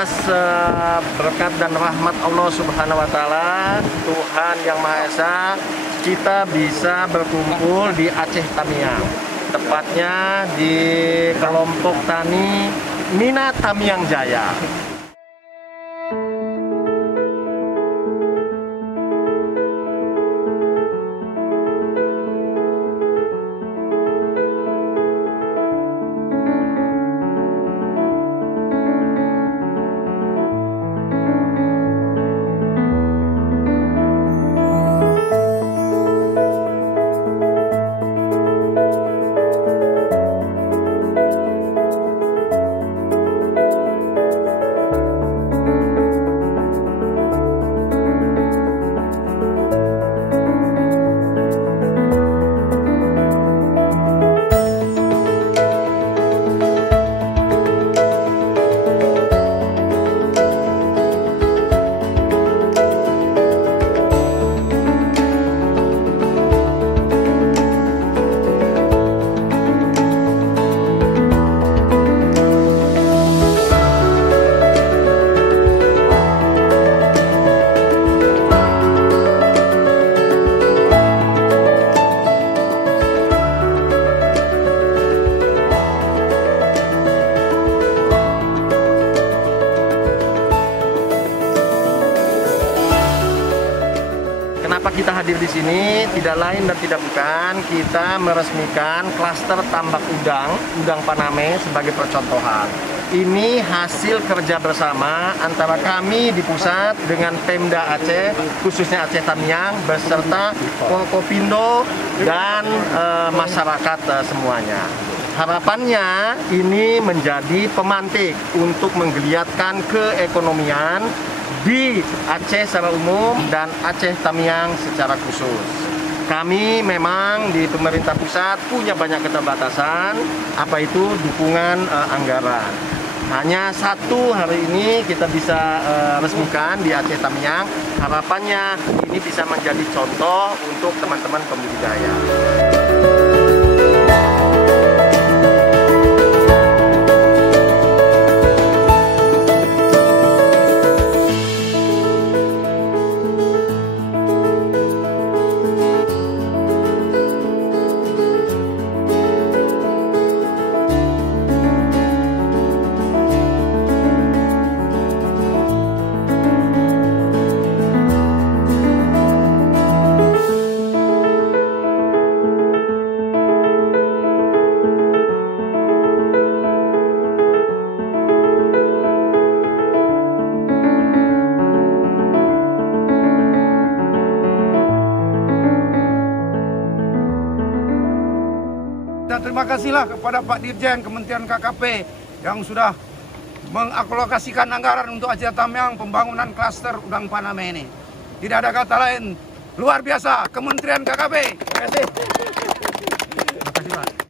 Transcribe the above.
atas berkat dan rahmat Allah Subhanahu wa Ta'ala, Tuhan Yang Maha Esa, kita bisa berkumpul di Aceh Tamiang, tepatnya di kelompok tani Mina Tamiang Jaya. Kenapa kita hadir di sini? Tidak lain dan tidak bukan, kita meresmikan klaster tambak udang Paname sebagai percontohan. Ini hasil kerja bersama antara kami di pusat dengan Pemda Aceh, khususnya Aceh Tamiang, beserta Forkopindo dan masyarakat semuanya. Harapannya ini menjadi pemantik untuk menggeliatkan keekonomian di Aceh secara umum dan Aceh Tamiang secara khusus. Kami memang di pemerintah pusat punya banyak keterbatasan, apa itu dukungan anggaran. Hanya satu hari ini kita bisa resmikan di Aceh Tamiang. Harapannya ini bisa menjadi contoh untuk teman-teman pembudidaya. Dan terima kasihlah kepada Pak Dirjen Kementerian KKP yang sudah mengalokasikan anggaran untuk Aceh Tamiang pembangunan klaster udang Paname ini. Tidak ada kata lain, luar biasa Kementerian KKP. Terima kasih. Terima kasih Pak.